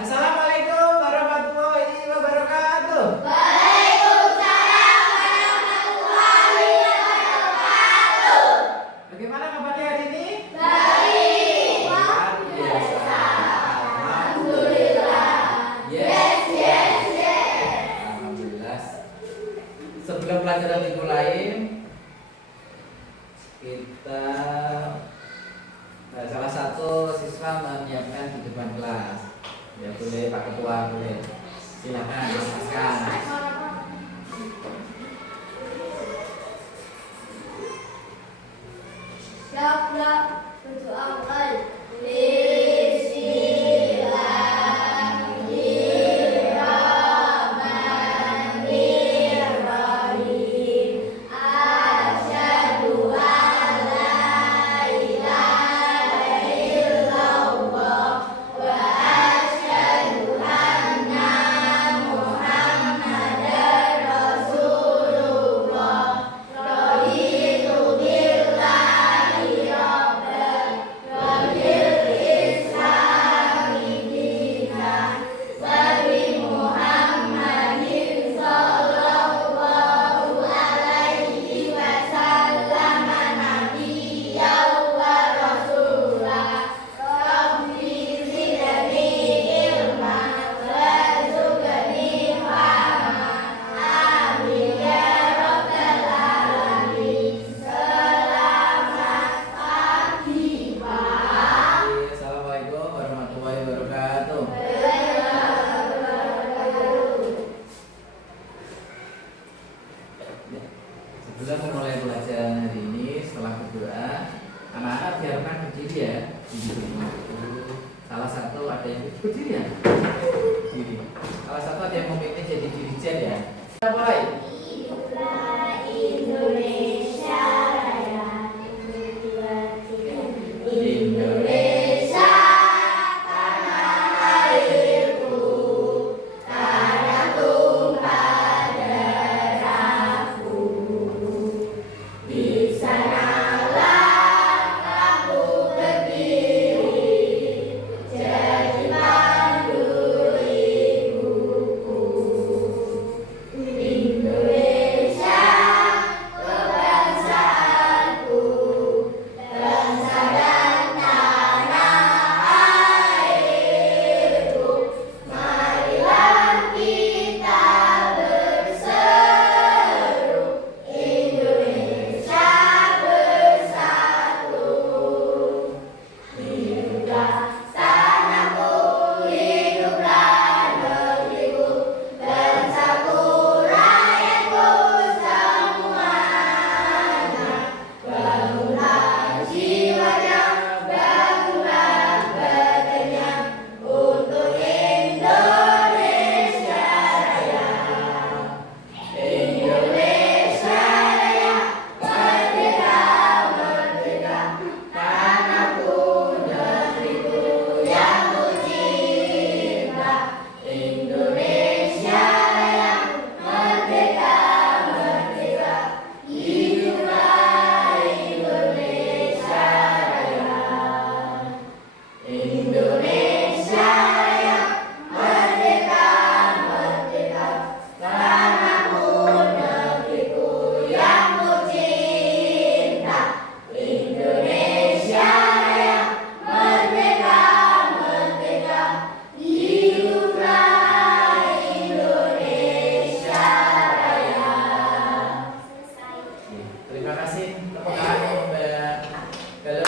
Assalamualaikum warahmatullahi wabarakatuh. Waalaikumsalam warahmatullahi wabarakatuh. Bagaimana kabarnya hari ini? Baik. Luar biasa. Alhamdulillah. Yes. Alhamdulillah. Sebelum pelajaran dimulai, kita salah satu siswa menyiapkan di depan kelas. Ya boleh Pak Ketua, boleh. Silakan jelaskan. Siap, berdoa awal. Bismillahirrahmanirrahim. Asyhadu an la ilaha illallah wa asyhadu anna Muhammadar Rasulullah. Raditu billahi rabban wa bil islami dinan wa bi Muhammadin sallallahu alaihi wasallam nabiyyan wa rasulah. Rabbi zidni ilman warzuqni fahman. Amin ya rabbal alamin. Selamat pagi, Pak. Assalamualaikum warahmatullahi wabarakatuh. Sebelum memulai pelajaran hari ini, setelah berdoa, anak-anak biarkan berdiri ya. Salah satu ada yang berdiri ya. Berdiri. Salah satu ada yang memilih jadi dirijen ya. Kita mulai. Hiduplah Indonesia Raya. Indonesia tanah airku, tanah tumpah darahku. Di sanalah aku berdiri, jadi pandu ibuku. Indonesia kebangsaanku, bangsa dan tanah airku. Marilah kita berseru, Indonesia bersatu. Hiduplah tanahku, hiduplah negeriku, bangsaku, rakyatku semuanya. Bangunlah jiwanya, bangunlah badannya untuk Indonesia Raya. Indonesia Raya, merdeka, merdeka, tanahku, negeriku yang ku cinta. Indonesia Raya, merdeka, merdeka, hiduplah Indonesia Raya. Indonesia Raya, merdeka, merdeka, tanahku, negeriku yang ku cinta. Indonesia Raya, merdeka, merdeka, hiduplah Indonesia Raya. Terima kasih. Tepuk tangan Mbak Galuh.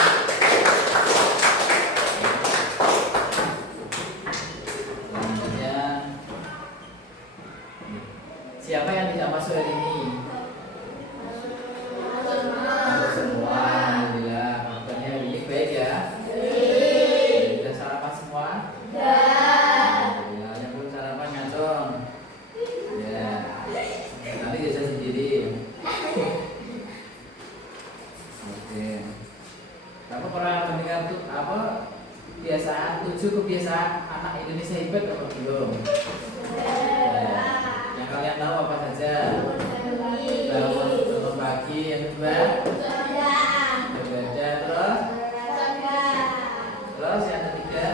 Selanjutnya, siapa yang tidak masuk hari ini? Masuk semua. Alhamdulillah. Kabarnya hari ini baik ya. Sudah sarapan semua? Alhamdulillah. Yang belum sarapan ngacung. Ya. Nanti bisa sendiri. Oke. Kamu pernah mendengar tuh apa kebiasaan 7 kebiasaan anak Indonesia hebat apa belum? Ya. Yang kalian tahu apa saja? Bangun pagi, yang kedua bekerja, terus yang ketiga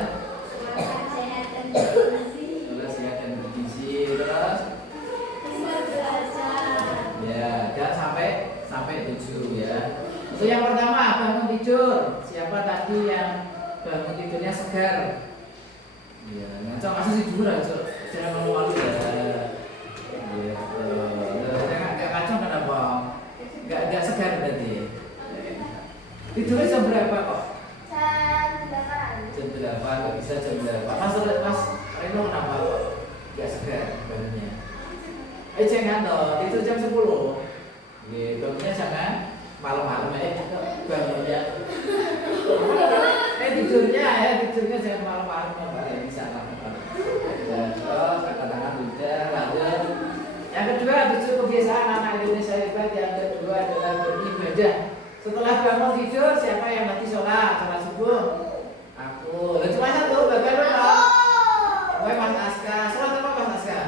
segar. Iya, ngaco masih sih jujur aja. Jangan malu-malu ya. Gitu. Nggak kacau kenapa? Nggak segar berarti. Tidurnya jam berapa kok? Jam 8, nggak bisa jam 8. Mas Reno kenapa kok? Nggak segar badannya. Jangan dong, tidur jam 10. Gitu, bangunnya jangan malam-malam bangunnya. Tidurnya jangan malam-malam ya, bisa lah. Terus angkat tangan udah, lanjut. Yang kedua, 7 kebiasaan anak Indonesia hebat. Yang kedua adalah beribadah. Setelah bangun tidur, siapa yang mati sholat subuh? Aku. Cuma satu, bagian dulu. Mas Aska, sholat apa Mas Aska?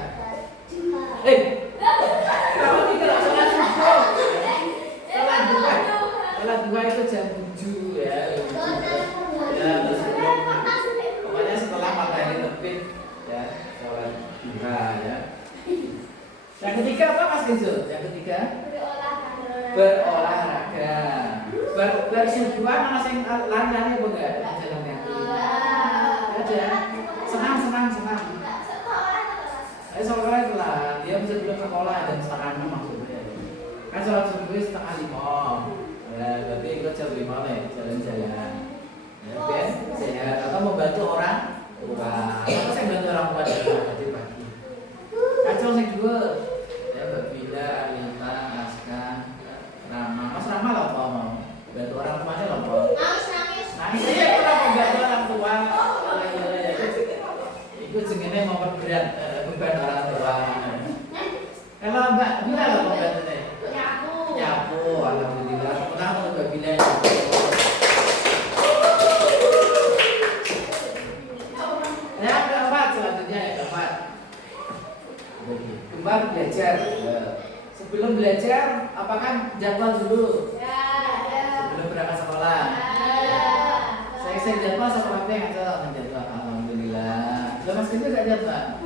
Kamu tidak sholat subuh. Sholat duha itu jam 7 ya. Ya, terus pokoknya setelah matahari terbit ya, sholat duha ya. Yang ketiga apa Mas Genzo? Yang ketiga berolahraga. Bersubuhan mana sing lari-lari apa enggak? Jalan kaki. Ada. Senang. Sekolah telah. Dia bisa belum sekolah jam 4:30 maksudnya. Kan sholat subuh 4:30. Ya, berarti ikut jam 5 nih, jalan-jalan. Ya, biar sehat atau membantu orang tua. Apa saya bantu orang tua dari pagi. Kacau sing dua. Ya, Mbak Bila, Alita, Aska, Rama. Mas Rama lah apa mau? Bantu orang tuanya lah apa? Nangis aja kenapa bantu orang tua? Itu jenenge mau berat beban orang tua. Kalau Mbak Bila lah mau bantu nih? Nyapu, alhamdulillah. Kenapa Mbak Bila nyapu? Yang keempat selanjutnya yang keempat. Kembali belajar. Sebelum belajar, apakah jadwal dulu? Sebelum berangkat sekolah. Saya jadwal sekolahnya ngaco jadwal. Alhamdulillah. Mas Kenzo gak jadwal?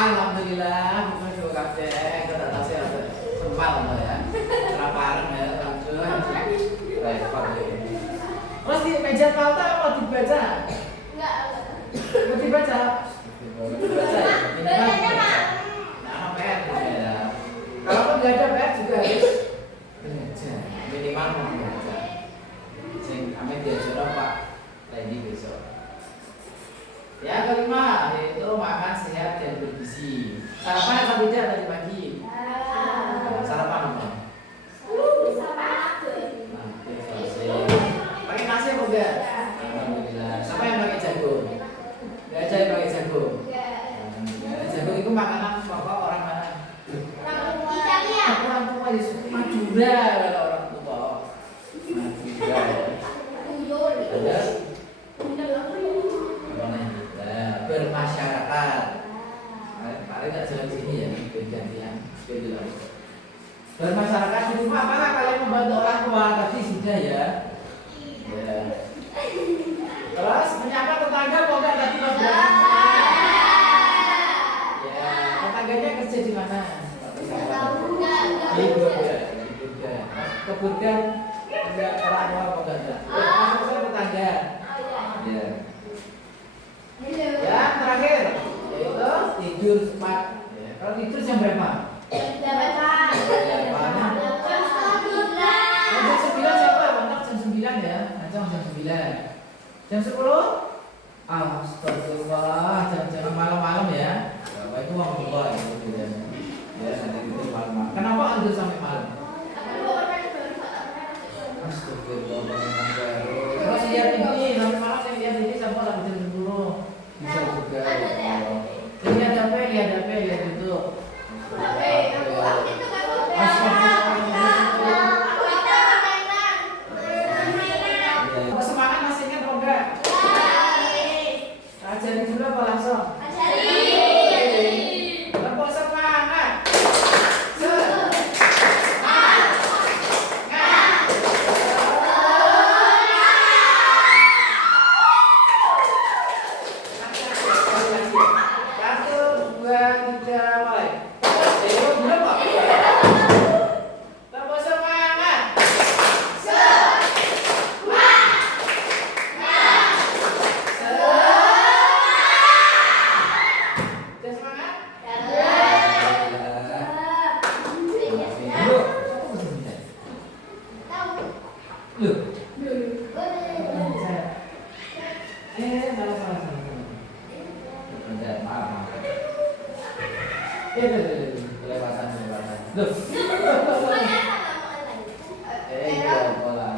Alhamdulillah. Bukan dua kafe. Kita tak tahu ada sempal ya. Kelaparan ya. Repot. Mas di meja kalta mau dibaca? Mau dibaca? Dibaca ya? Kalau nggak ada PR juga harus belajar, minimal mau belajar. Sing kami diajar Pak Randy besok. Yang kelima yaitu makan sehat dan bergizi. Sarapan apa tidak tadi pagi? Sarapan apa? Pakai nasi apa enggak? Alhamdulillah. Siapa yang pakai jagung? Nggak ada yang pakai jagung. Jagung itu makanan pokok orang mana? Orang tua di Madura kalau orang tua. Madura. Ada bermasyarakat. Paling nggak jalan sini ya, gantian. Bermasyarakat di rumah apakah kalian membantu orang tua? Tadi sudah ya. Ya. Terus menyapa tetangga kok enggak tadi Mas bilang? Ya, tetangganya kerja di mana? Di Keburgan enggak orang tua apa enggak? Masuk saya tetangga. Ya. Yang terakhir yaitu tidur cepat. Ya. Kalau tidur jam berapa? Jam 9 siapa? Benar jam 9 ya. Jam 9. Jam 10? Astagfirullah, jam malam-malam ya. Bapak itu mau keluar itu ya. Ya, nanti itu malam-malam. Kenapa Anda sampai malam? Astagfirullah. Terus lihat ini, sampai malam saya lihat ini sampai jam 10. Bisa juga. Lihat HP, itu. Semangat masih ingat kok enggak? Ajarin dulu apa langsung? Lebih semangat. Kelewatan. Loh. Iya, pola.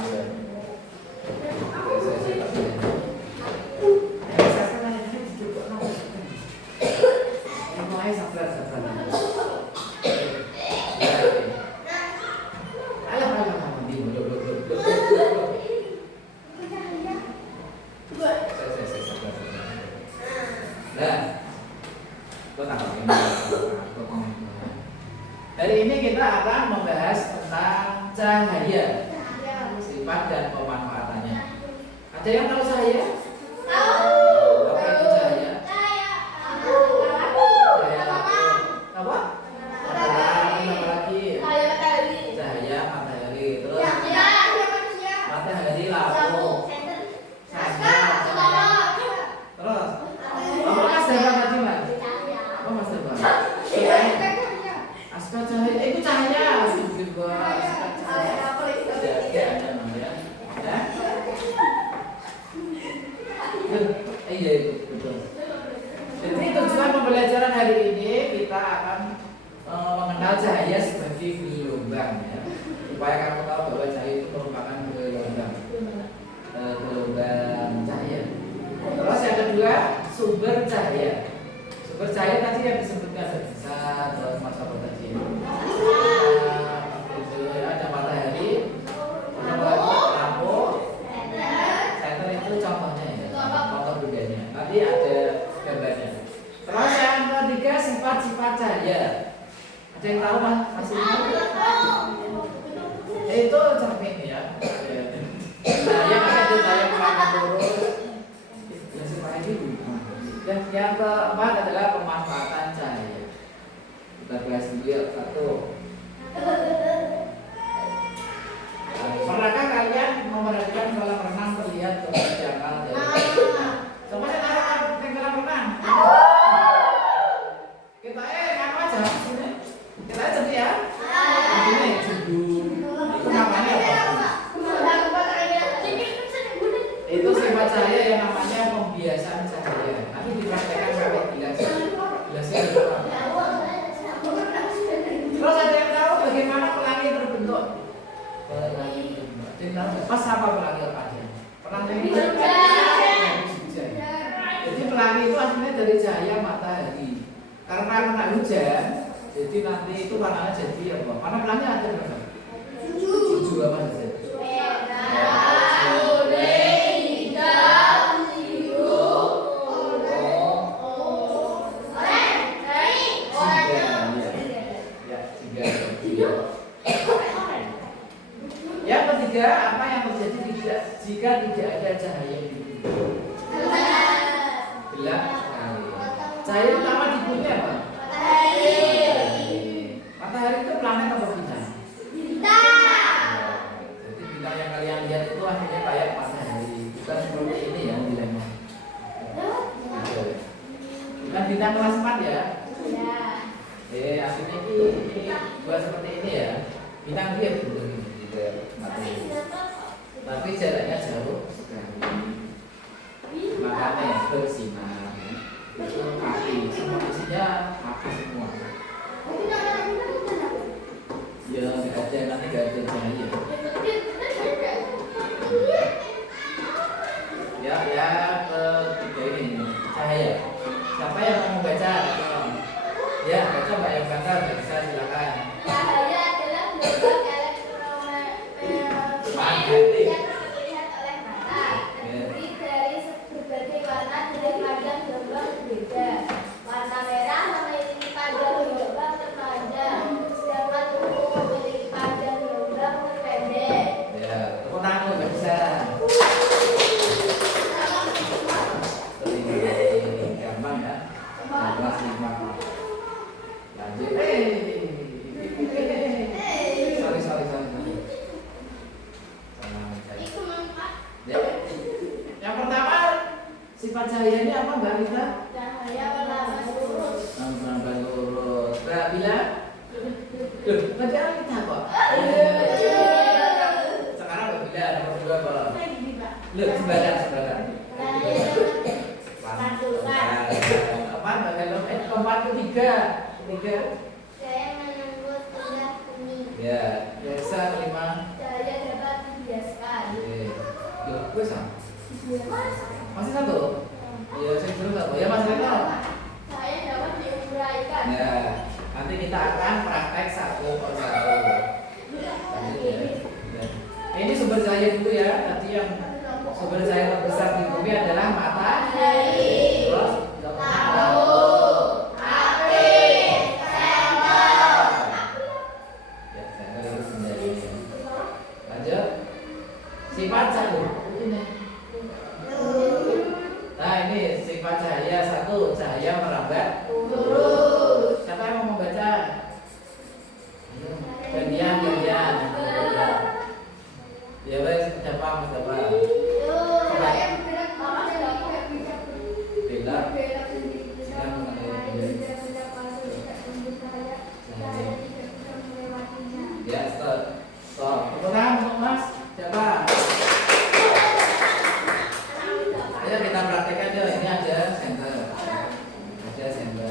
Hari ini kita akan membahas tentang cahaya, sifat dan pemanfaatannya. Ada yang tahu cahaya? Apa itu cahaya? Cahaya apa? Matahari, apa lagi? Cahaya matahari. Terus matahari lampu. Terus apa mas Deva tadi mas? Apa mas Deva? Aspek cahaya, itu cahaya. Aspek cahaya. Ya, ada namanya. Ya. Iya itu betul. Jadi tujuan pembelajaran hari ini kita akan mengenal cahaya sebagai gelombang ya. Supaya kamu tahu bahwa cahaya itu merupakan gelombang cahaya. Terus yang kedua, sumber cahaya. Sumber cahaya tadi yang disebutkan bisa terus mata tadi. Ada matahari, ada lampu, senter itu contohnya ya, contoh bedanya. Nanti ada gambarnya. Terus yang ketiga sifat-sifat cahaya. Ada yang tahu mas? Masih itu cermin ya. Cahaya ada cahaya warna lurus. Ya sifat itu. Dan yang keempat adalah pemanfaatan cahaya. Kita bahas dulu ya satu. Pernahkah kalian memperhatikan kolam renang terlihat kebijakan dari coba saya taruh ke kolam renang. Kita kan aja sini. Kita aja ya. Ini judul. Itu namanya apa? Itu sifat cahaya yang namanya pembiasan cahaya. Nanti dipraktekkan sampai gelasnya berapa? Terus ada yang tahu bagaimana pelangi terbentuk? Pas apa pelangi apa aja? Pelangi itu hujan. Jadi pelangi itu aslinya dari cahaya matahari. Karena kena hujan, jadi nanti itu warnanya jadi apa? Warna pelangi ada berapa? 7 apa saja? Yang ketiga, apa yang terjadi jika tidak ada cahaya di bumi? Gelap sekali. Cahaya utama di bumi apa? Matahari itu planet atau bintang? Jadi bintang yang kalian lihat itu akhirnya kayak matahari, bukan seperti ini ya bilangnya. Bukan bintang kelas 4 ya? Aslinya ini bukan seperti ini ya. Bintang dia bentuk ini juga matahari. Tapi jaraknya jauh sekali. Makanya bersinar. Itu api, semua isinya api semua. Ya nggak ada, nanti nggak ada cahaya. Ya ketiga ini cahaya. Siapa yang mau baca? Ya baca mbak yang baca bisa silakan. Cahaya adalah gelombang elektromagnetik yang terlihat oleh mata, terdiri dari berbagai warna dengan panjang gelombang berbeda. Warna merah memiliki panjang gelombang terpanjang, sedangkan ungu memiliki panjang gelombang terpendek. Ya, tepuk tangan nggak bisa. Gampang ya. Gampang sih gampang. Lanjut. Sorry. Ya. Yang pertama sifat cahaya ini apa Mbak Rita? Cahaya berlaras lurus. Berlaras lurus. Mbak Bila? Tadi kita kok. Sekarang Mbak Bila nomor 2 apa? Sebadan. Keempat ketiga Ketiga. Saya menembus benda kuning. Ya. Biasa kelima. Saya dapat dibiaskan. Oke. Yuk, gue sama. Masih satu. Ya, saya terus satu. Ya, Mas Reno. Saya dapat diuraikan. Ya. Nanti kita akan praktek satu persatu. Lanjut ya. Ya. Ini sumber cahaya dulu ya. Nanti yang sumber cahaya terbesar di bumi adalah matahari. Terus Lampu, api, sendok. ya, saya harus menjadi. Lanjut. Sifat satu. Nah, ini sifat cahaya satu. Cahaya merambat lurus. Siapa yang mau membaca? Gantian. Ya wes, siapa Mas Dapat? Saya bergerak apa saya nggak bisa Bila bergerak sendiri. Saya tidak tidak tembus saya tidak bisa melewatinya. ya stop. Tepuk tangan untuk Mas. Siapa? Ayo kita praktekkan aja. Ini ada center. Ada center.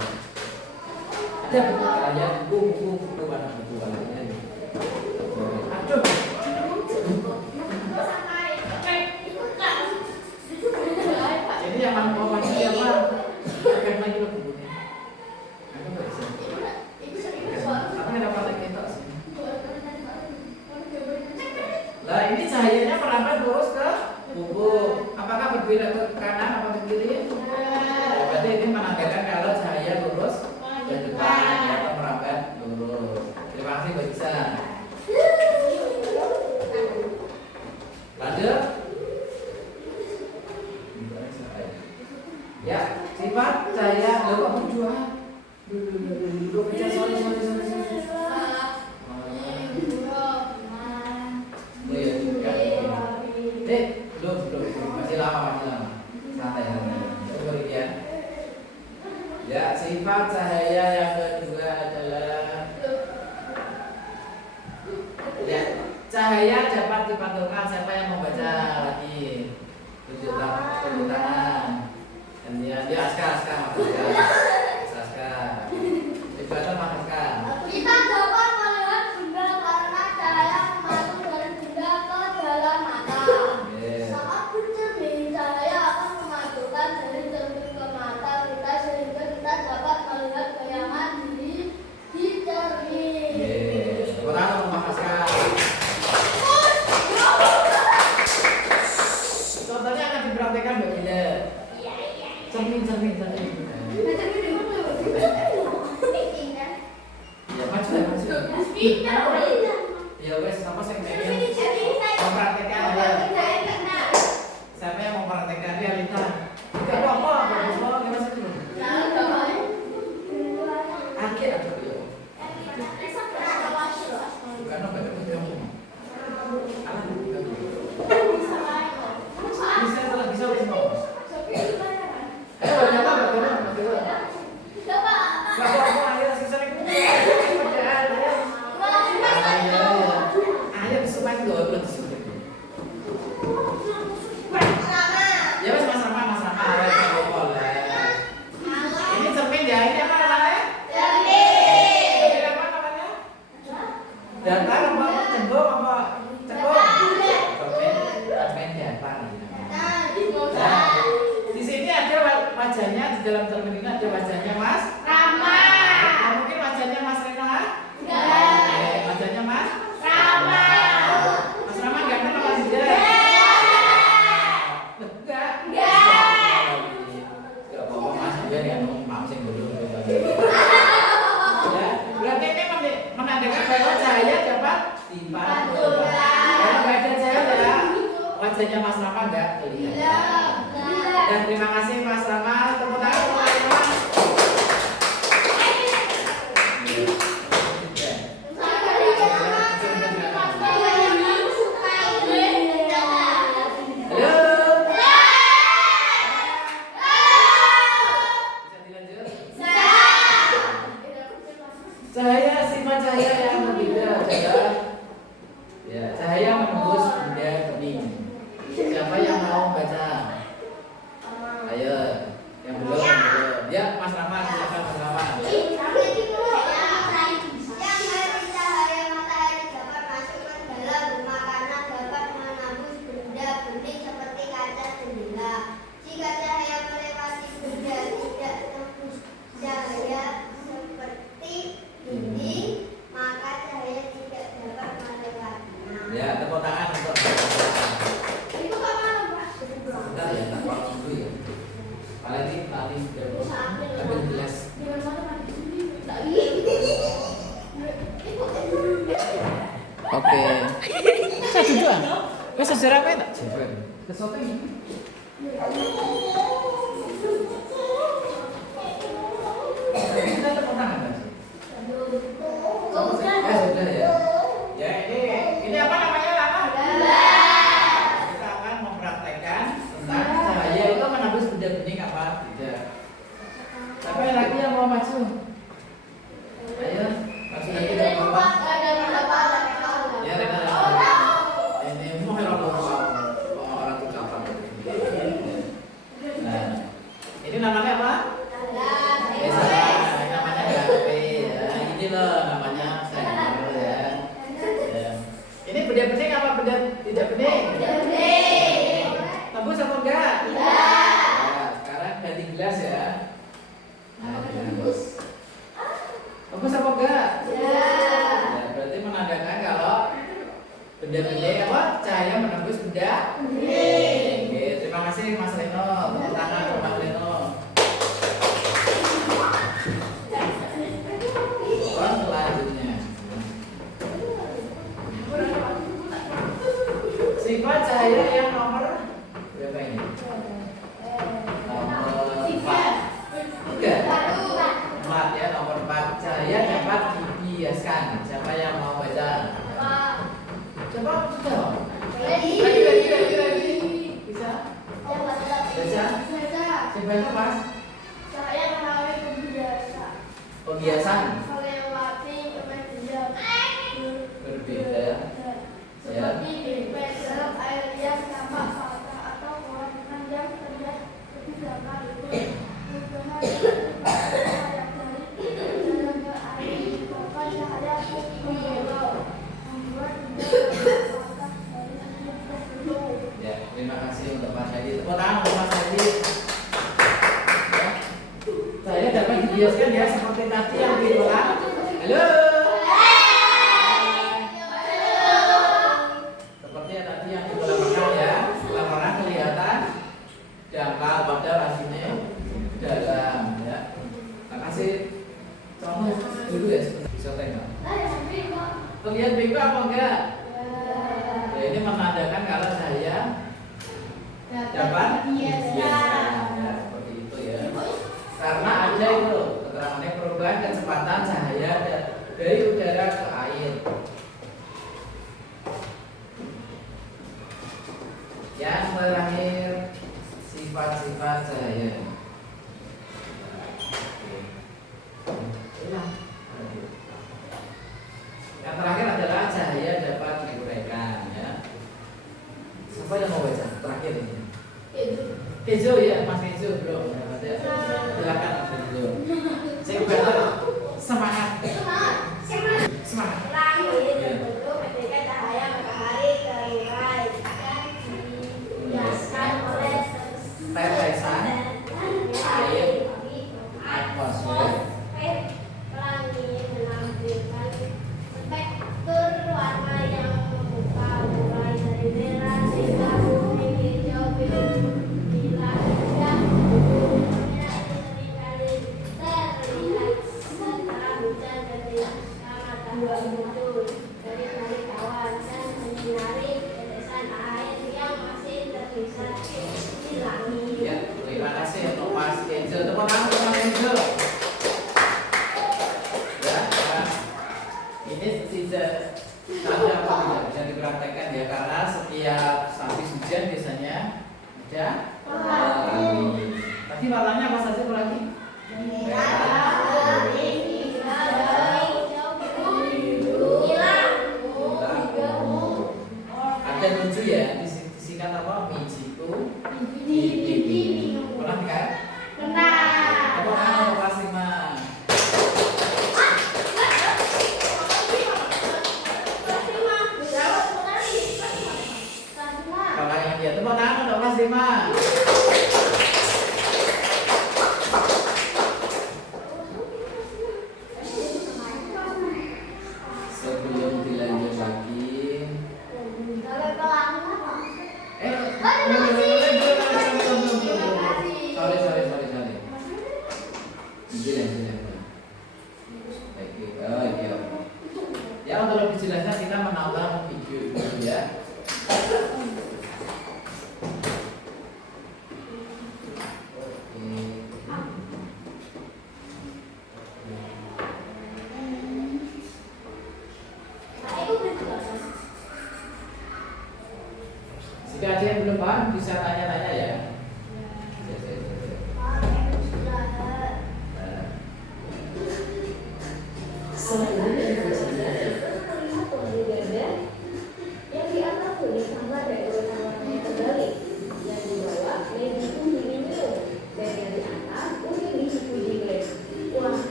Ada buku kalian, buku mana buku kalian? Aduh. Ini yang mau baca siapa? Akan lagi lo bukunya. Aku nggak bisa. Aku nggak praktek kita sih. Lah ini cahayanya merambat lurus ke buku. Apakah berbeda ke kanan atau ke kiri? Ya, berarti ini menandakan kalau cahaya lurus ke depan atau merambat lurus. Terima kasih Mbak Bisa. Lanjut. Ya, sifat cahaya kok berdua. Dulu sorry. Belum. Masih lama. Santai. Coba ya. Ya, sifat cahaya yang kedua adalah ya, cahaya dapat dipantulkan. Siapa yang membaca lagi? Tunjuk tangan. Dan dia Aska. Ibadah Aska. Kita dapat melihat benda karena cahaya masuk dari benda ke dalam mata. Saat bercermin, cahaya akan memasukkan dari cermin ke mata kita sehingga kita dapat melihat bayangan diri di cermin. Tepuk tangan untuk Aska. Contohnya akan dipraktekkan begini. Cermin. Ya maju. Ya wes, apa sih pengen mempraktekkan ya? Siapa yang mau mempraktekkan dia Lita? Enggak apa-apa, gimana sih dulu? Aki atau dia? Bukan apa itu yang anak bisa semua. Ayo bagaimana? Bapak ayo sisa itu. Ayo disupai dulu, belum disupai. Ya mas Rama, ini cermin ya, ini apa namanya? Cermin apa namanya? Datar apa? Cembok apa? Cermin datar. Nah, di sini ada wajahnya, di dalam cermin ini ada wajahnya Mas Rama. Mungkin wajahnya Mas Reno? Wajahnya Mas Rama. Mas Rama ganteng apa tidak? Enggak. Enggak apa-apa Mas, biar ya mamsing dulu. Ya, berarti ini menandakan bahwa cahaya dapat dipantulkan. Kalau nggak ada cahaya, wajahnya Mas Rama nggak kelihatan. Dan terima kasih Mas Rama, tepuk tangan untuk Mas Rama. Cahaya, sifat cahaya yang berbeda adalah ya, cahaya menembus benda bening. Siapa yang mau baca? Ayo, yang belum. Ya, Mas Rama, silakan Mas Rama. sejarah apa tak? Sesuatu ini. Kita tepuk tangan kan? Sudah ya. Ya ini apa namanya Lama? Kita akan mempraktekkan tentang cahaya itu menembus benda bening apa tidak. Siapa lagi yang mau maju? Ayo, maju lagi dari bawah. Ya, ini mau orang tuh kapan? Nah, ini namanya apa? Biasa, namanya HP. Ya, ini loh namanya sensor ya. Ya. Ini benda bening apa benda tidak bening? Tembus atau enggak? Nah, sekarang ganti gelas ya. Nah, tembus apa enggak? Ya, berarti menandakan kalau benda bening apa? Cahaya menembus benda bening. Oke, terima kasih Mas Reno. Tepuk tangan untuk Mas Reno. Selanjutnya sifat cahaya yang nomor berapa ini? Nomor 4. Empat ya, nomor 4. Cahaya dapat dibiaskan. Siapa yang mau baca? Coba sudah. Lagi. Bisa? Baca? Coba itu Mas. Saya mengalami Kebiasaan kalau yang latih berbeda. berbeda. Seperti bebek dalam air liat, sampah, patah atau pewarnaan yang rendah lebih gampang itu perubahan cahaya dari cahaya ke air menyebabkan cahaya membelok membuat benda patah dari sudut tertentu. Ya, terima kasih untuk Mas Hadi. Tepuk tangan untuk Mas Hadi. Ya. Saya dapat dibiaskan ya seperti tadi yang diulang. Halo. Seperti yang tadi yang diulang ya. Laporan kelihatan dangkal pada hasilnya dalam ya. Terima kasih. Contoh dulu ya bisa tengok. Terlihat bego apa enggak? Ya, ini menandakan kalau saya dapat dibiaskan ya, seperti itu ya. Karena ada itu keterangannya perubahan kecepatan cahaya dari udara ke air. Yang terakhir sifat-sifat cahaya. Yang terakhir adalah cahaya dapat diuraikan ya. Siapa yang mau baca terakhir ini? Kejo ya, Mas Kejo belum. Silakan Mas Kejo. Saya better semangat. Semangat. Langit berbentuk ketika cahaya matahari terurai dan dihiaskan oleh Tetesan air atmosfer. Pelangi menampilkan spektur warna yang membuka mulai dari merah hingga kuning, hijau, biru, bila hijau, merah seringkali terlihat setelah hujan ketika matahari muncul dari balik awan dan menyinari tetesan air yang masih terlihat di langit. Ya, terima kasih untuk Mas Kejo. Tepuk tangan untuk Mas Kejo. Ya, ini tidak ada apa tidak bisa dipraktekkan ya karena setiap habis hujan biasanya ada pelangi. Tadi warnanya apa saja pelangi? Ada 7 ya, disingkat apa? Mijiku, Bibi. Pernah kan? Tepuk tangan untuk kelas 5. Kalau yang dia tepuk tangan untuk kelas 5. Sebelum dilanjut lagi, sorry. Izin. Oke. Ya untuk lebih jelasnya kita menonton video dulu ya.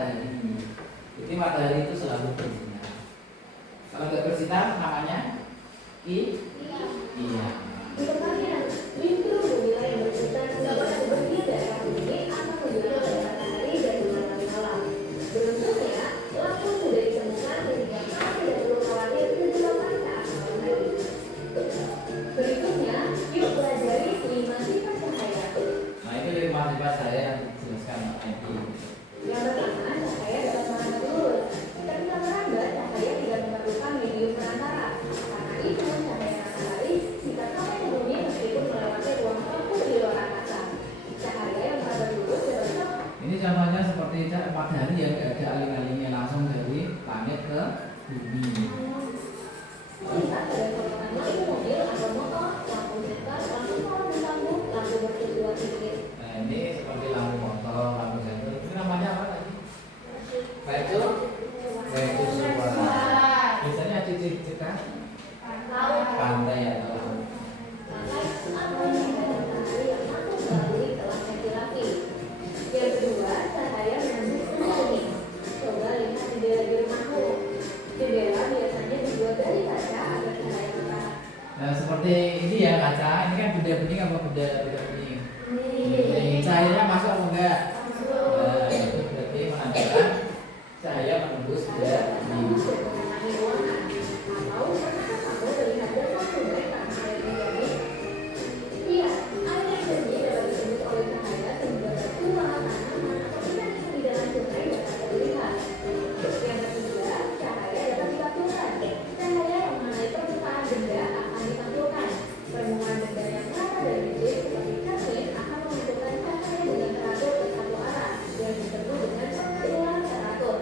matahari. Jadi matahari itu selalu bersinar. Kalau nggak bersinar namanya iya. Pertanyaan, mimpi bunga yang berputar dapat berhenti daerah bumi akan menjulang dari matahari dan bulan malam. Beruntungnya, lampu sudah ditemukan sehingga kita tidak perlu khawatir kegelapan saat malam hari. Berikutnya, yuk pelajari 5 sifat cahaya. Nah itu 5 sifat cahaya yang dijelaskan IP. Yang pertama, cahaya dapat merambat lurus. Ketika merambat, cahaya tidak memerlukan medium perantara. Karena itu, cahaya matahari bisa sampai ke bumi meskipun melewati ruang tertutup di luar angkasa. Cahaya yang merambat lurus dapat Ini contohnya seperti matahari yang nggak ada aling-alingnya, langsung dari langit ke bumi. melihat pada potongan lampu mobil atau motor, lampu senter, lampu sorot dan lampu bertujuan sedikit. Nah ini seperti lampu motor, lampu senter. Ini namanya apa tadi? Itu suara. Biasanya cicit kan? Pantai atau laut. Yang kedua, cahaya menembus bumi. Coba lihat jendela di rumahmu. Jendela biasanya dibuat dari kaca agar cahaya matahari. Nah seperti ini ya kaca, ini kan benda bening apa benda tidak bening? Bening. Cahayanya masuk apa enggak? Nah itu berarti menandakan cahaya menembus benda bening. Atau pernahkah kamu melihat danau sungai karena airnya jernih? Iya, air yang jernih dapat ditembus oleh cahaya sehingga batuan, tanaman, atau ikan yang di dalam sungai dapat terlihat. Yang ketiga, cahaya dapat dipantulkan. Cahaya yang mengenai permukaan benda akan dipantulkan. Permukaan benda yang rata dan kecil seperti cermin akan memantulkan cahaya dengan teratur ke satu arah yang disebut dengan pengambilan teratur.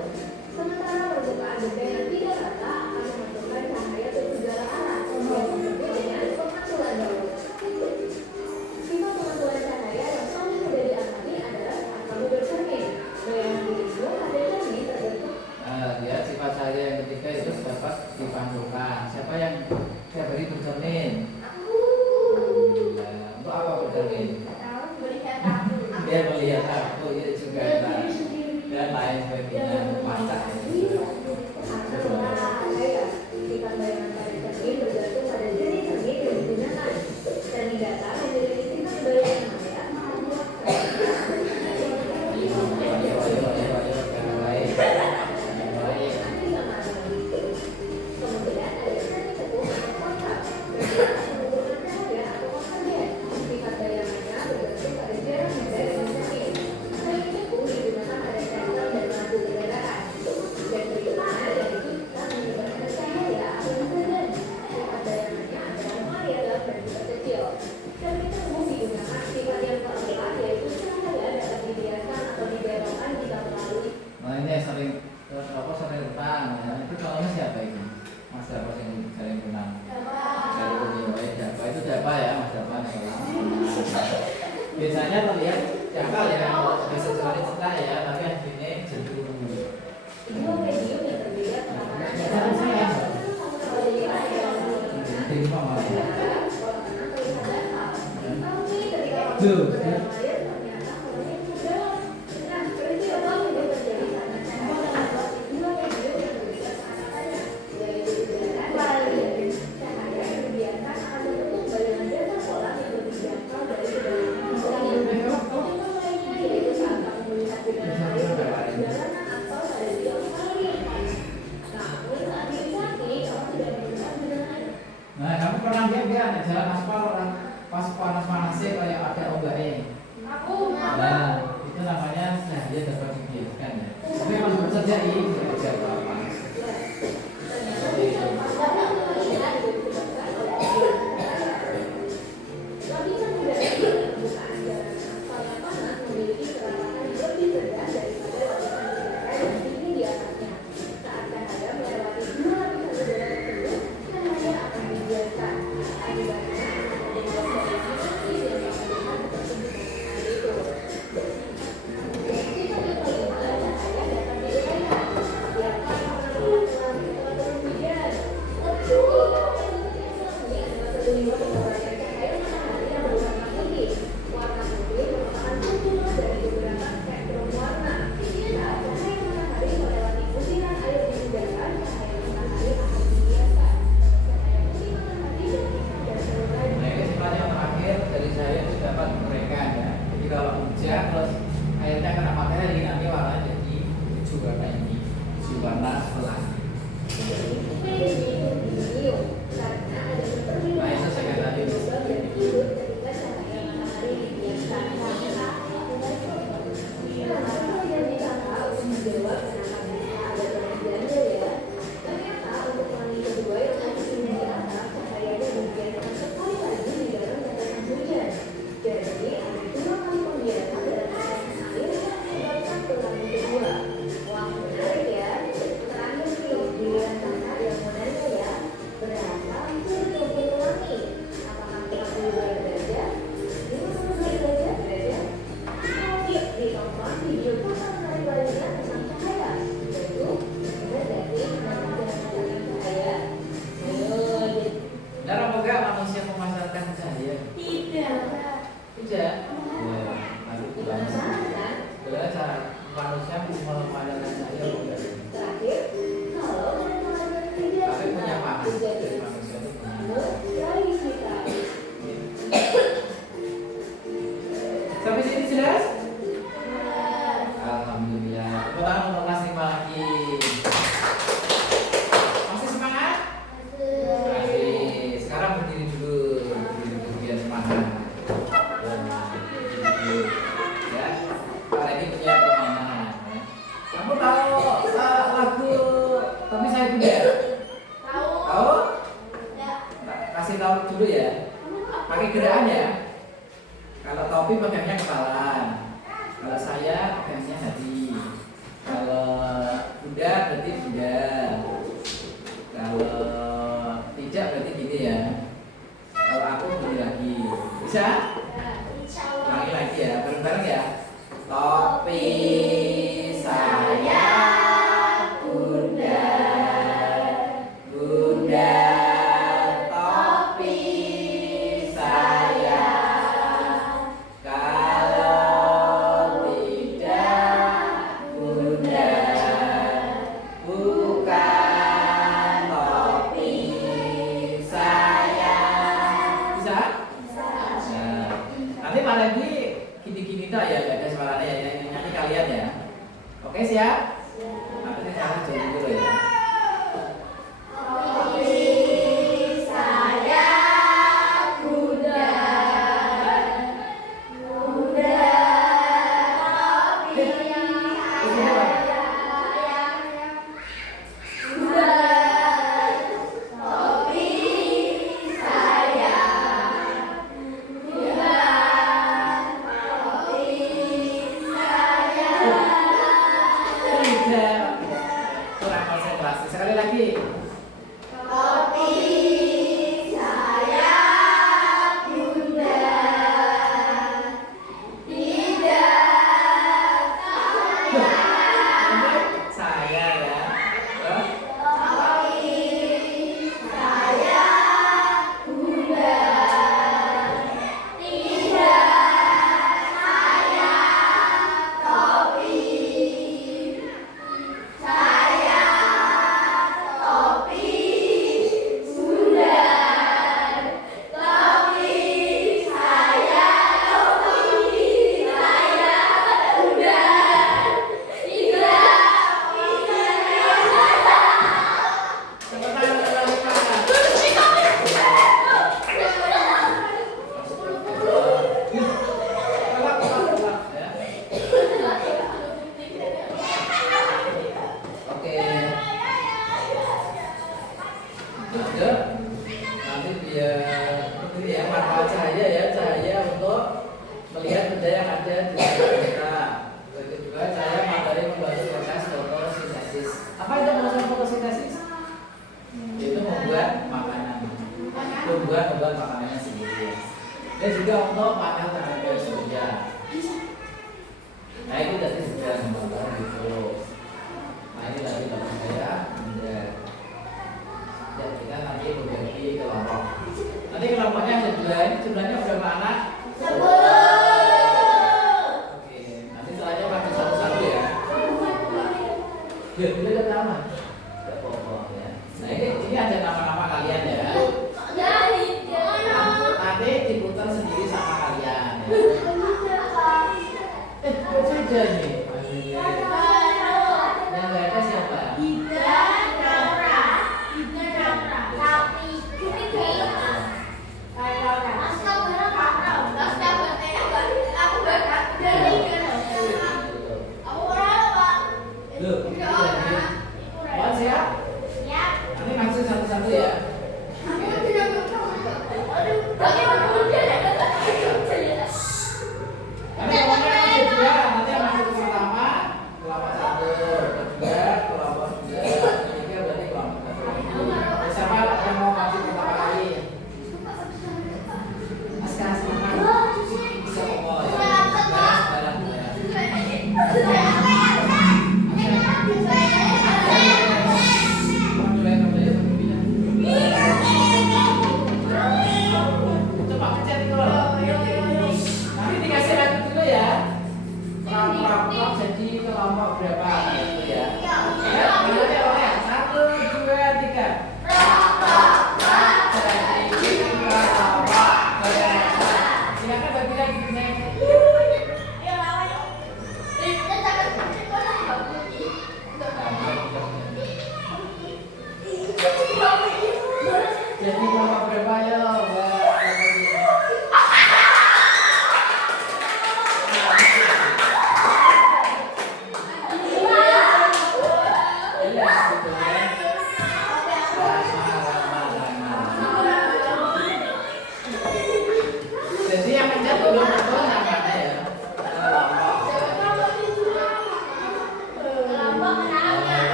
Sementara permukaan benda yang tidak rata akan memantulkan cahaya ke segala arah yang disebut dengan pemantulan baut. Sifat pemantulan cahaya yang paling mudah diamati adalah saat kamu bercermin. Bayangan dirimu pada cermin terbentuk. Lihat sifat cahaya yang ketiga itu dapat dipantulkan. Siapa yang tiap hari bercermin? Nah, untuk apa bercermin? Dia melihat aku ya juga dan lain sebagainya, macam itu. Sifat bayangan pada cermin bergantung pada jenis cermin yang digunakan. Cermin datar memiliki sifat bayangan maya kemudian ada cermin teguh atau kontrak. Menggunakan cahaya atau konvergen. Sifat bayangannya bergantung pada jarak benda dengan cermin. Cermin teguh digunakan pada senter dan lampu kendaraan. Dan berikutnya yaitu kita menggunakan cahaya atau konvergen. Sifat bayangannya adalah variabel dan juga kecil. Cermin teguh digunakan sifat yang keempat yaitu cahaya dapat dibiarkan atau dibelokkan jika melalui. Nah ini sering renang. Ya. Itu contohnya siapa ini? Mas siapa yang sering renang? Japa itu siapa ya Mas Japa? Biasanya terlihat jangkal ya, bisa sekali cetak ya, tapi akhirnya cenderung. Dua medium yang berbeda penanganan Ya, tapi saya di rumah mas. Tuh. Nah, kamu pernah lihat nggak ada jalan aspal orang pas panas-panasnya kayak ada ombaknya? Nah, itu namanya cahaya dapat dibiarkan ya. Tapi kalau terjadi tidak ada apa-apa. Lapisan udara di permukaan jalan aspal yang panas memiliki kerawatan lebih rendah daripada lapisan udara yang tinggi di atasnya. Saat cahaya melewati dua lapisan udara tersebut, cahaya akan dibiarkan. Akibatnya, ada dua sedimentasi yang melihat tersebut itu. Sifat yang kelima, cahaya dapat diuraikan. warna pelangi. Nah itu saya tadi. Dalam moga manusia memasarkan cahaya. Tidak. Ya, nanti bagaimana cara manusia memasarkan cahaya? Tapi punya panas dari manusia itu punya. Sampai sini jelas? Alhamdulillah. Tepuk tangan untuk kelas 5 lagi. Masih semangat? Masih. Sekarang berdiri dulu. Berdiri dulu biar semangat. Ya. Pak lagi punya permainan. Ya. Kamu tahu lagu Tapi Saya Bunda? Tahu? Kasih tahu dulu ya. Pakai gerakan ya. Kalau topi pegangnya kepala, kalau saya pegangnya hati, kalau Bunda berarti Bunda, kalau tidak berarti gini ya, kalau aku begini lagi, bisa? Ulangi lagi ya, bareng-bareng ya. Topi saya Bunda, Bunda. Oke siap? Nanti saya jawab dulu ya. Kurang konsentrasi. Sekali lagi. Topi saya Bunda, tidak saya ya. Topi saya Bunda, tidak saya topi. Nanti dia ini ya manfaat cahaya ya, cahaya untuk melihat benda yang ada di sekitar kita. Begitu juga cahaya matahari membantu proses fotosintesis. Apa itu proses fotosintesis? Itu membuat makanan, membuat makanannya sendiri. Dan juga untuk panel tenaga surya. Nah itu tadi sudah membantu gitu. Nah ini tadi bapak saya. Ya, kita nanti berbagi kelompok. Nanti kelompoknya ada 2, ini jumlahnya berapa anak? 10. Oke, nanti setelahnya pakai satu-satu ya. Biar boleh pertama. Tidak pokok ya. Nah ini ada nama-nama kalian ya. Nanti diputar sendiri sama kalian. Ya. Saja nih. Yang nggak ada siapa? Loh, Wan siap? Nanti maksud satu-satu ya. Nanti ngomongnya ada dua, nanti yang masuk pertama kelompok satu, kedua kelompok dua, ketiga berarti kelompok satu. Siapa yang mau masuk pertama kali? Askar semangat, bisa ngomong ya. Barang.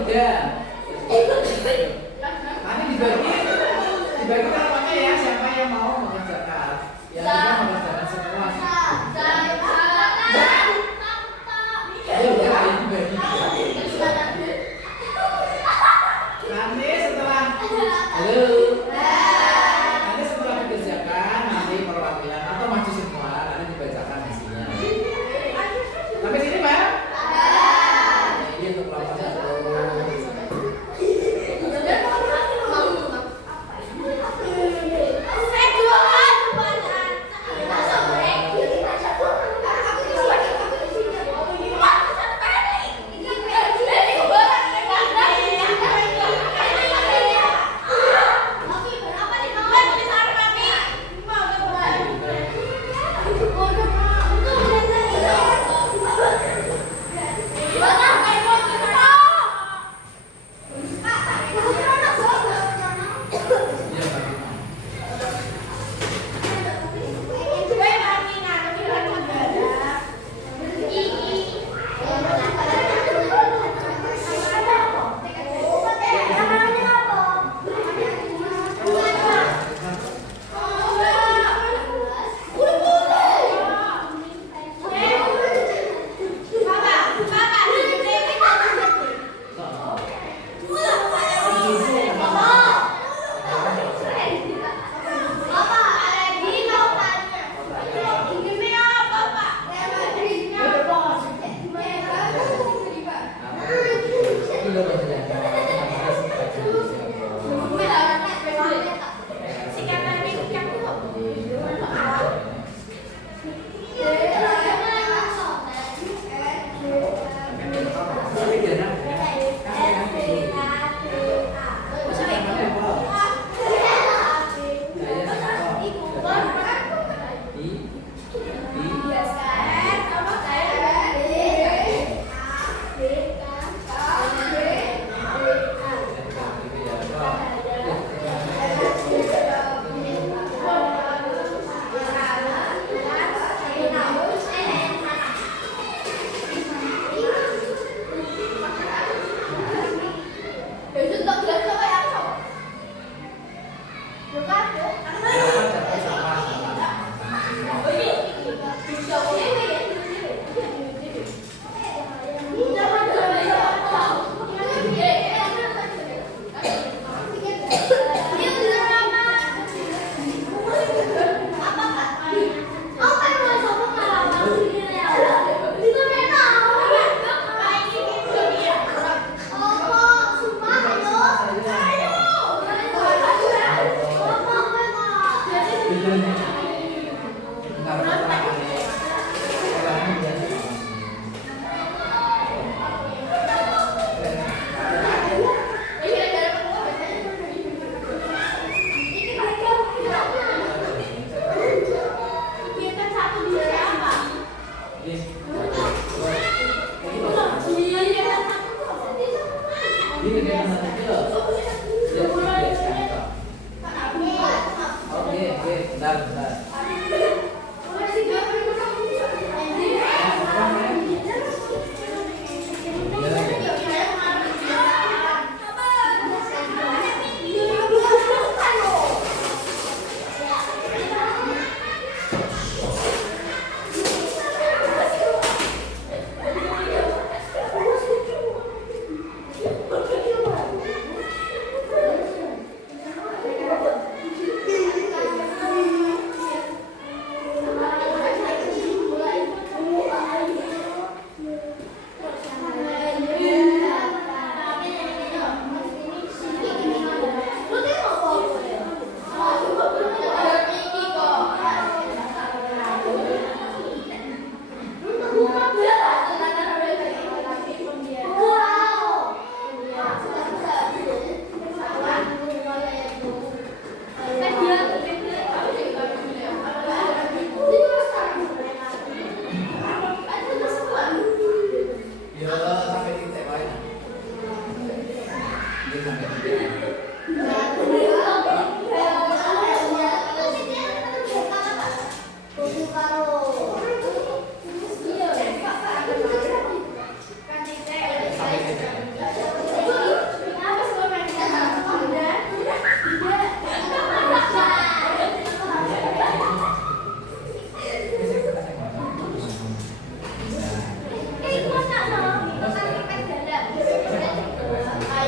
3. Nanti dibagi kelompoknya ya, siapa yang mau mengerjakan. Yang bisa mengerjakan semua. Ayo dibagi. Nanti setelah nanti setelah dikerjakan, nanti perwakilan atau maju semua, nanti dibacakan hasilnya. Sampai sini Pak? Ini untuk kelompok 1.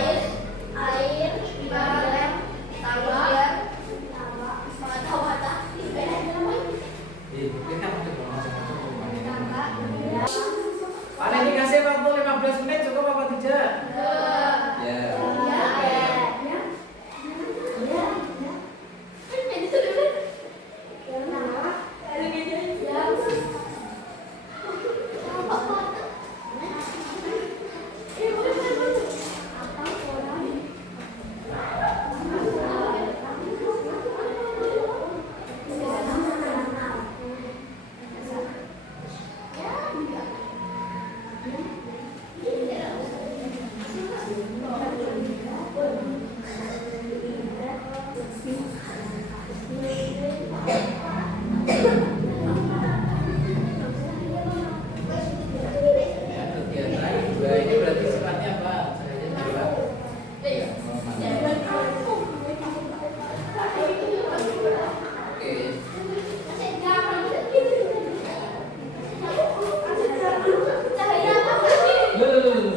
air, padang, tawar, mata-mata, Kita kan coba macam-macam pemain. Ada dikasih waktu 15 menit cukup apa tidak? Ya. Oke. Ya, kegiatan dua ini berarti sifatnya apa? Saya jawab. Ya, oke. Belum.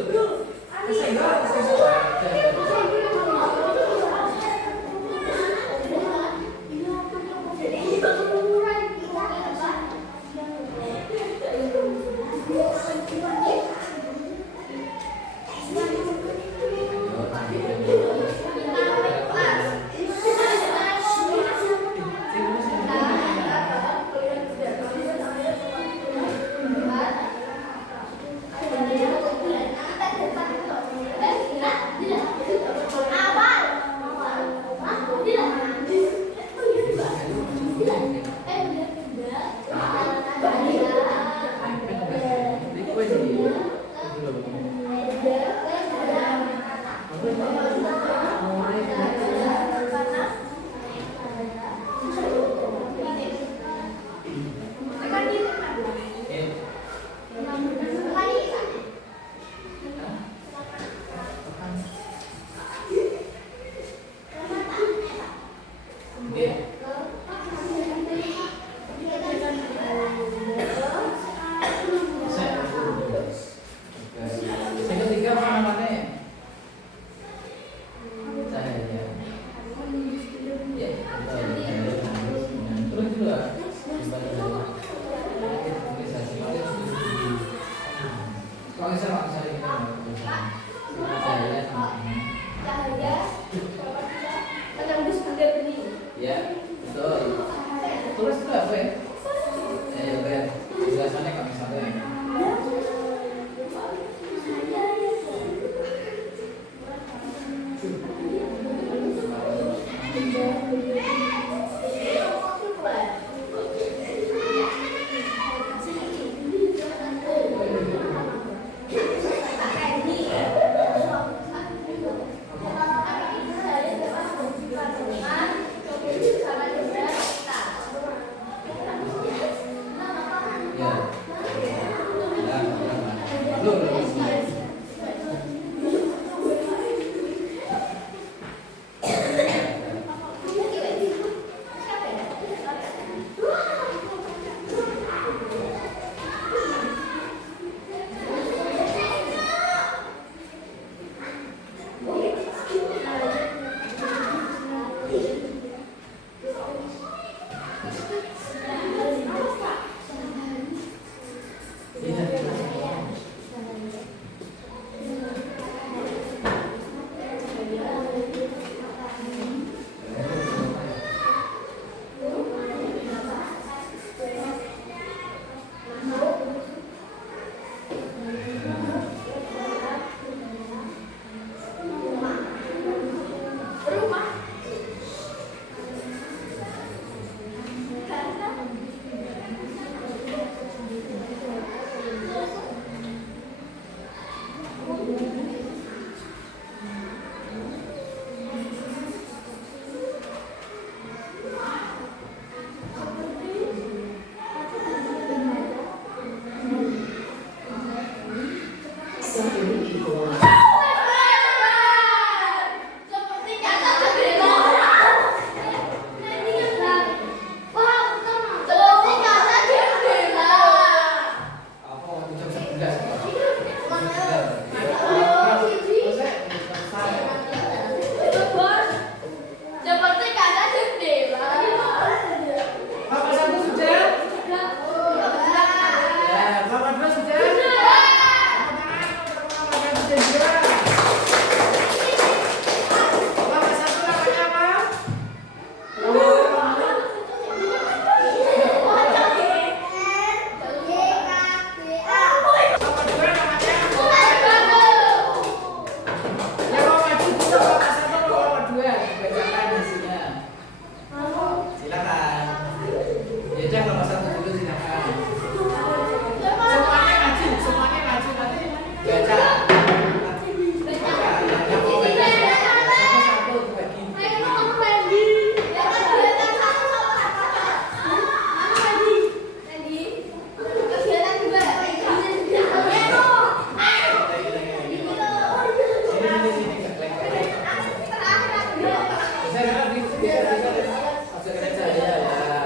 Masuk gereja ya. Ya.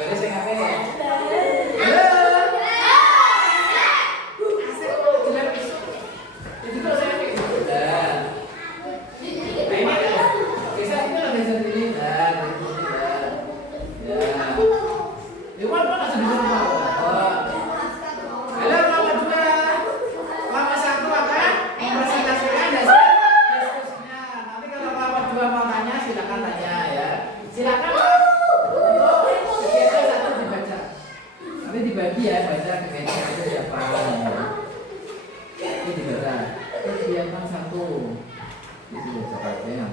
Jadi saya ngapain? Dibagi ya, baca kegiatan itu siapa ini dibaca kegiatan satu itu cepatnya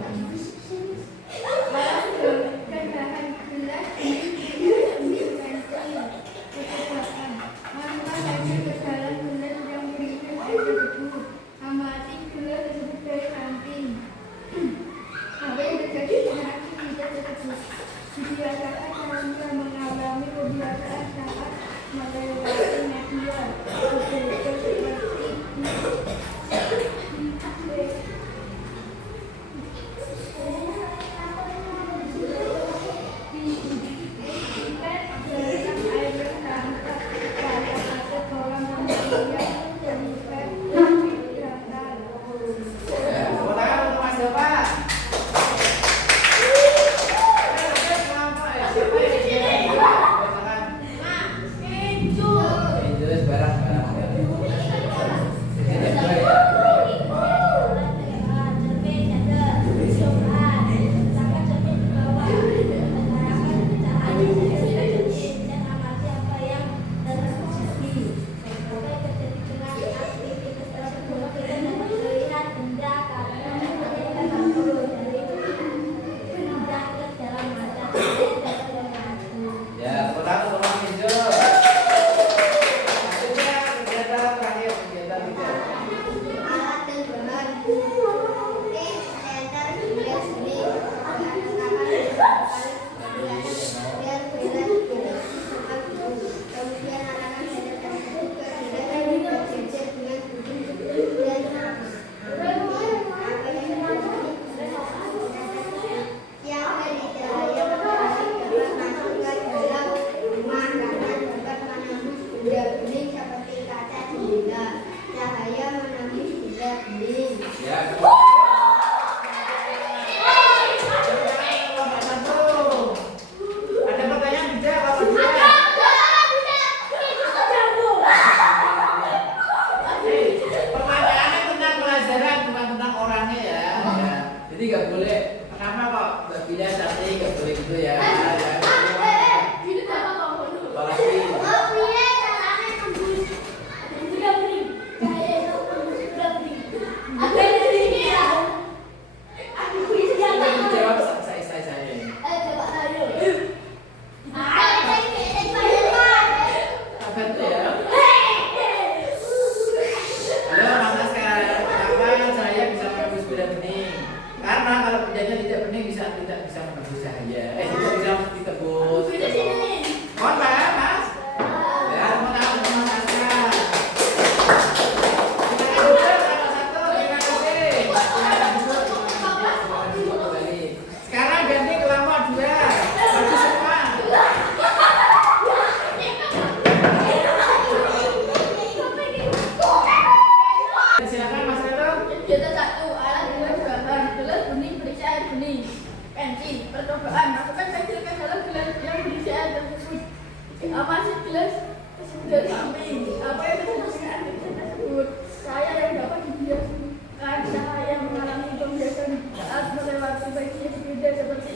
yang mengalami kebiasaan saat melewati media seperti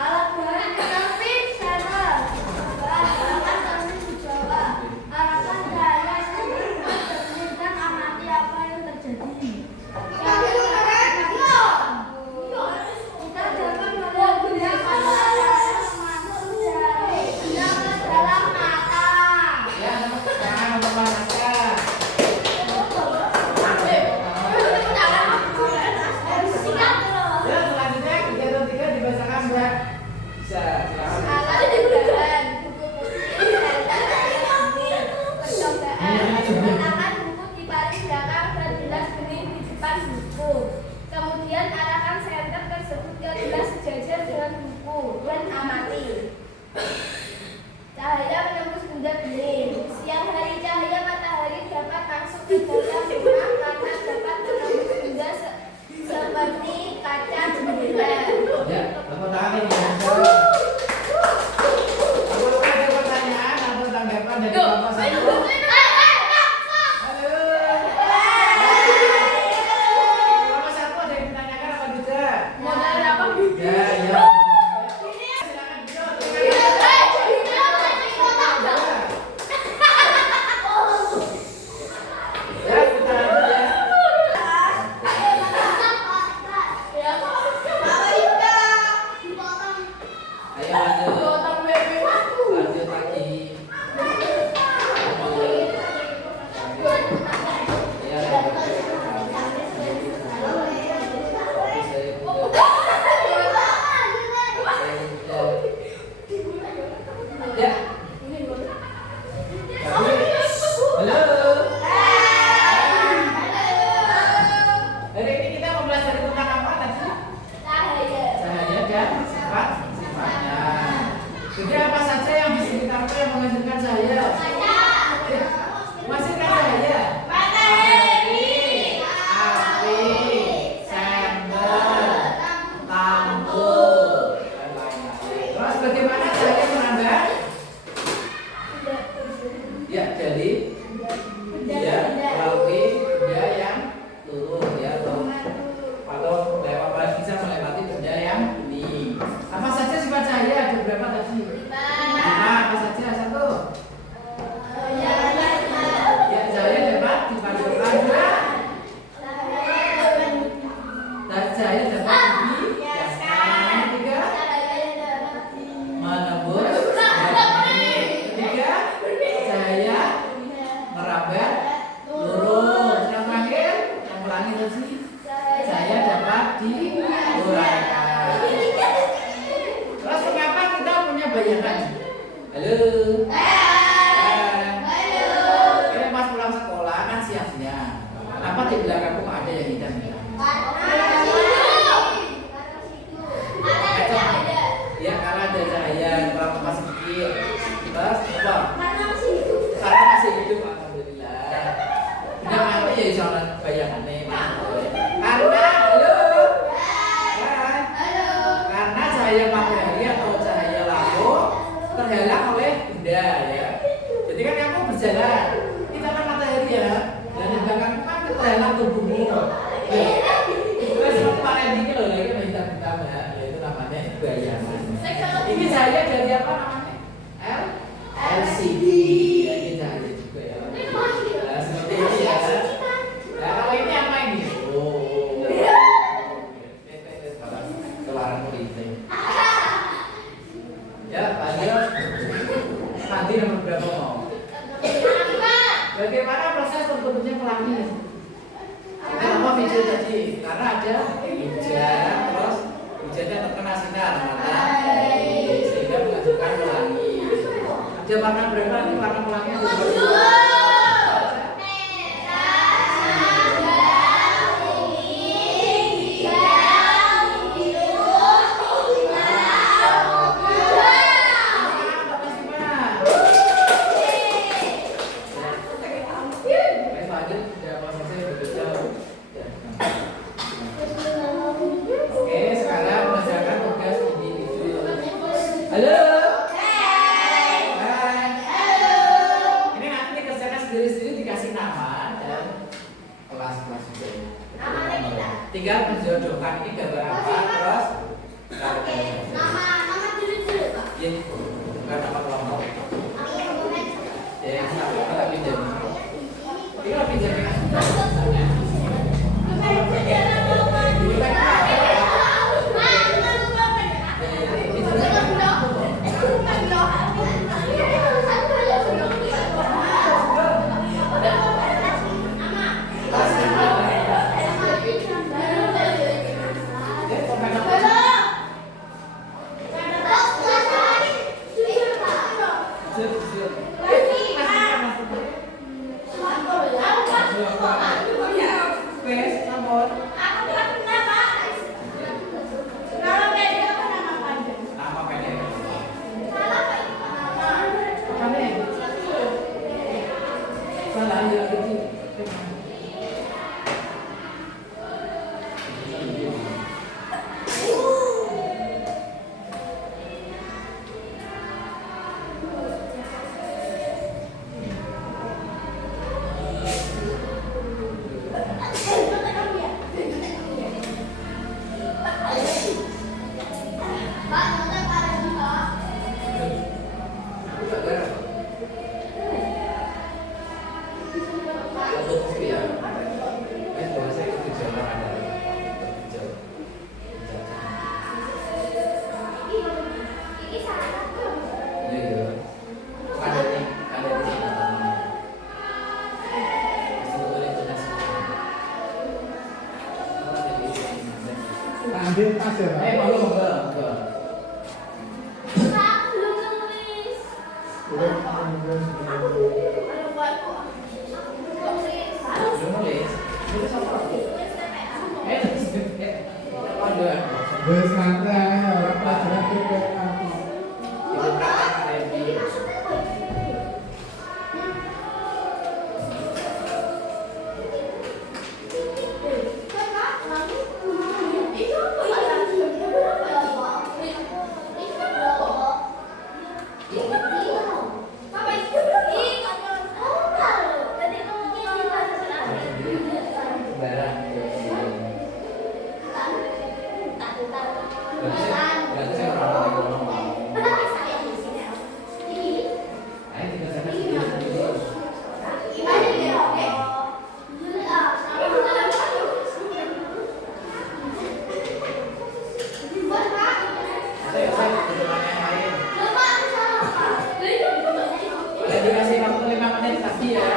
alat bahan Letakkan buku di paling belakang dan gelas bening di depan buku. Kemudian arahkan senter tersebut ke gelas sejajar dengan buku dan amati. Cahaya menembus benda bening. Siang hari cahaya matahari dapat masuk ke dalam rumah karena dapat menembus benda seperti kaca jendela. Ya, tepuk tangan ini. Apakah ada pertanyaan atau tanggapan dari Bapak Satu? Halo. Bapak Satu ada yang ditanyakan apa tidak? Modal apa? Ya, ya. Silakan jawab. Ya, kita lanjut ya. Ayo lanjut. Lanjut lagi. Ya, ya. Halo. Hari ini kita mau belajar tentang apa tadi? Cahaya dan sifatnya. Jadi apa saja yang di sekitarku yang menghasilkan cahaya? Menghasilkan cahaya. Api, senter, lampu, dan lain-lain. Terus bagaimana cahaya menambah? Ya, jadi dia melalui benda yang turun ya atau bisa melewati benda yang ini. Apa saja sifat cahaya? Ada berapa tadi? 5. Apa saja? 1. Ya, cahaya dapat dipantulkan dan cahaya dapat dibiaskan. 3. Menembus. 3. Cahaya merambat lurus. Yang terakhir, yang ulangi tadi, cahaya dapat diuraikan. Terus kenapa kita punya bayangan? Halo. Ini pas pulang sekolah kan siang-siang. Kenapa di belakangku ada yang hitam-hitam? Ya karena ada cahaya, kalau masih sedikit. Terus apa? Karena masih hidup, alhamdulillah. Tidak mati ya insya bayangannya. Karena halo. Karena cahaya matahari atau cahaya lampu terhalang oleh benda ya. Jadi kan kamu berjalan, kita kan matahari ya, dan di belakang kan terhalang tubuhmu. Ya. Terus Pak Randy loh lagi hitam-hitam ya, itu namanya bayangan. Ini cahaya dari apa namanya? LCD. Ya, ini cahaya juga ya. Nah, seperti ini ya. Nah, kalau ini apa ini? Oh. Keluaran politik. Ya, lanjut. Nanti nomor berapa mau? Bagaimana proses terbentuknya pelangi? Kenapa video tadi? Karena ada hujan, terus hujannya terkena sinar matahari sehingga menghasilkan pelangi. Ada warna berapa nih warna pelangi? Oke, sekarang mengerjakan tugas individu. Halo. Ini nanti dikerjakan sendiri-sendiri dikasih nama dan kelas-kelas juga. Tinggal menjodohkan ini gambar apa, terus ya, bukan nama kelompok. Ya, kita pinjam. Kita pinjam. Ambil tas ya, Pak? Monggo. Belum nulis. Udah, kemudian Belum nulis. Nulis apa? Ada. bersantai, orang pelajaran PPA. Itu praktek Revi. Barang. Berarti saya pernah ngomong. Ayo kita sana sendiri. Saya kebetulan yang lain. Boleh dikasih waktu 5 menit lagi ya.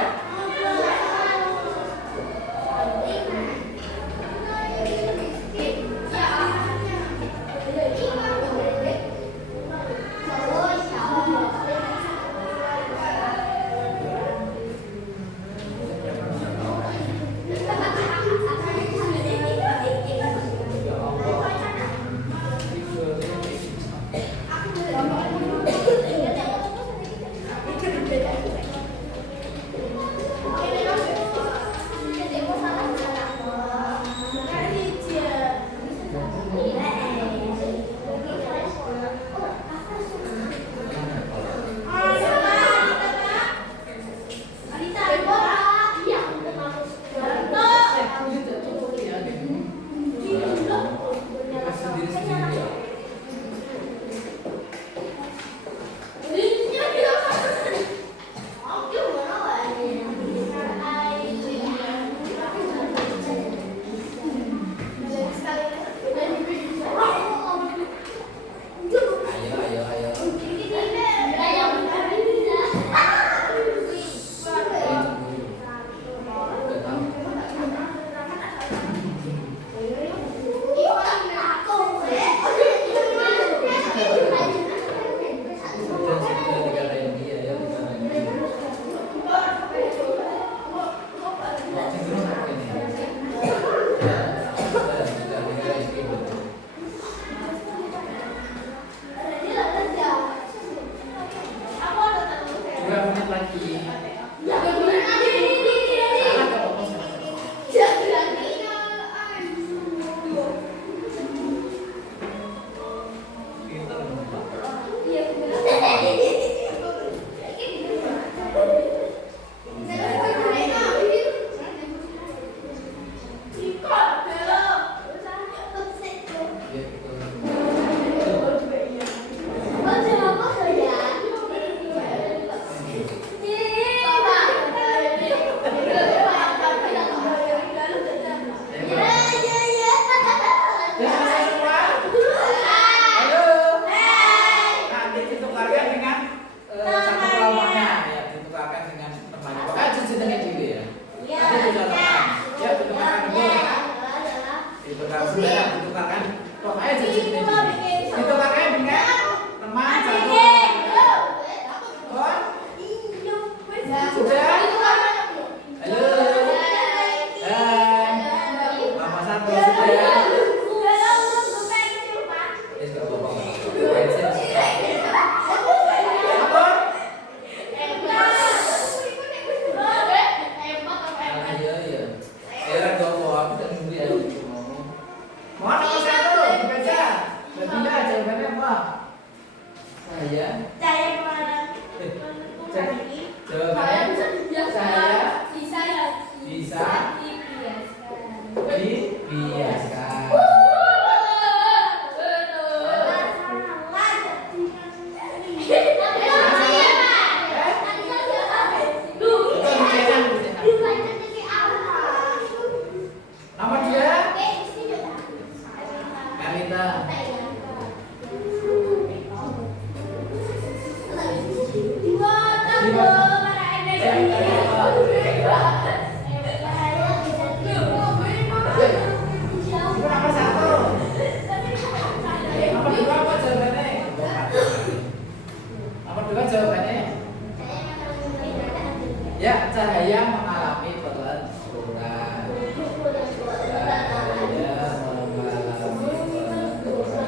Ya, cahaya mengalami pelenturan. Cahaya mengalami pelenturan.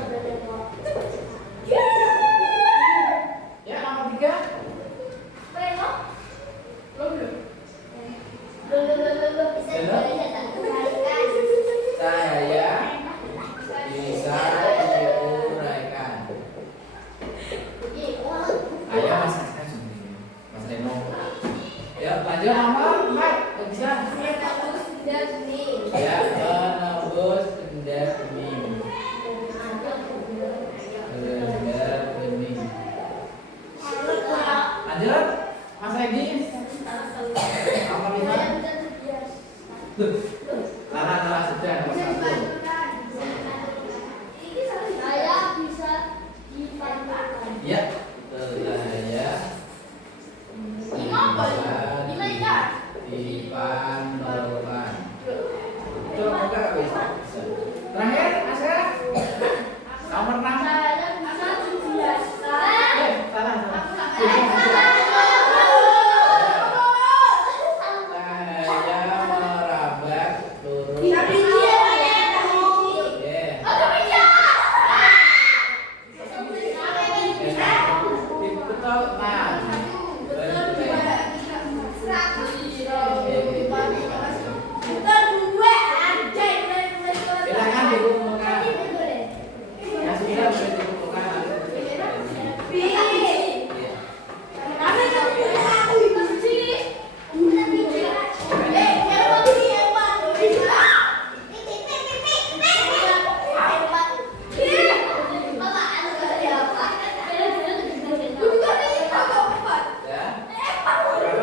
Ya, nomor 3. Cahaya bisa diuraikan. Ayo Mas Askan sendiri. Mas Reno. Ya, lanjut nomor 4. Bisa. Ya, menembus benda bening. Benda bening. Lanjut, Mas Redi. Nomor 5. Salah sudah nomor 1. Saya bisa dipanggilkan. Ya, cahaya bisa dipantulkan. Coba enggak bisa. Terakhir, Asya. Nomor 6. Saya bisa dibiasa. Salah. Cahaya merambat turun. Bisa biji ya, Pak ya? Ya. Betul. Nah. Silakan dikumpulkan. Yang sudah boleh dikumpulkan. Iya. Ya.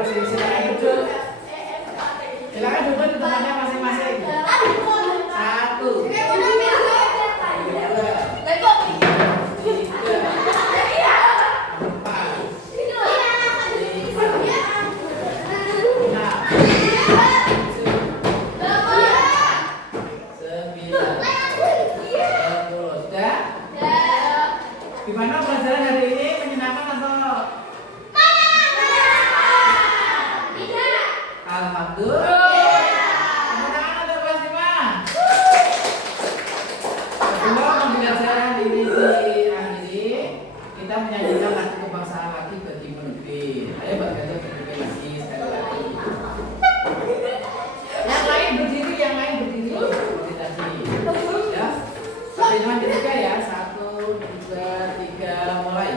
Terus silakan duduk. Silakan duduk di tempatnya masing-masing. 1, 10. Sudah? Gimana pelajaran hari ini? Menyenangkan atau? Alhamdulillah. Tepuk tangan untuk kelas 5. Sebelum pembelajaran ini diakhiri, kita menyanyikan lagu kebangsaan lagi ke Timur Negeri. Ayo Mbak Gajah berdiri lagi sekali lagi. Yang lain berdiri, seperti tadi. Ya. Sampai dengan ketiga ya. 1, 2, 3, mulai.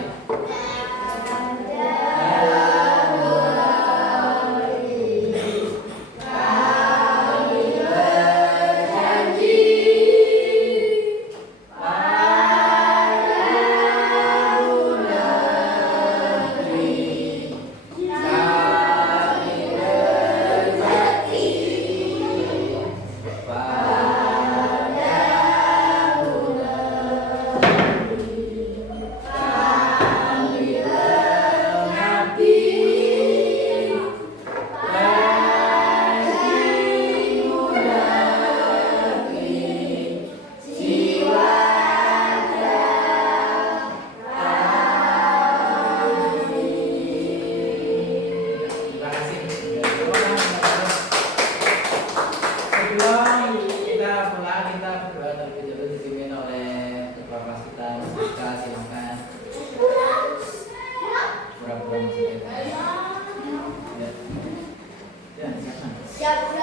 Terima kasih. Sebelum kita pulang, kita berdoa terlebih dahulu dipimpin oleh kepala kelas kita. Kita silakan. Pura-pura masuk ya. Ya, silakan. Siap.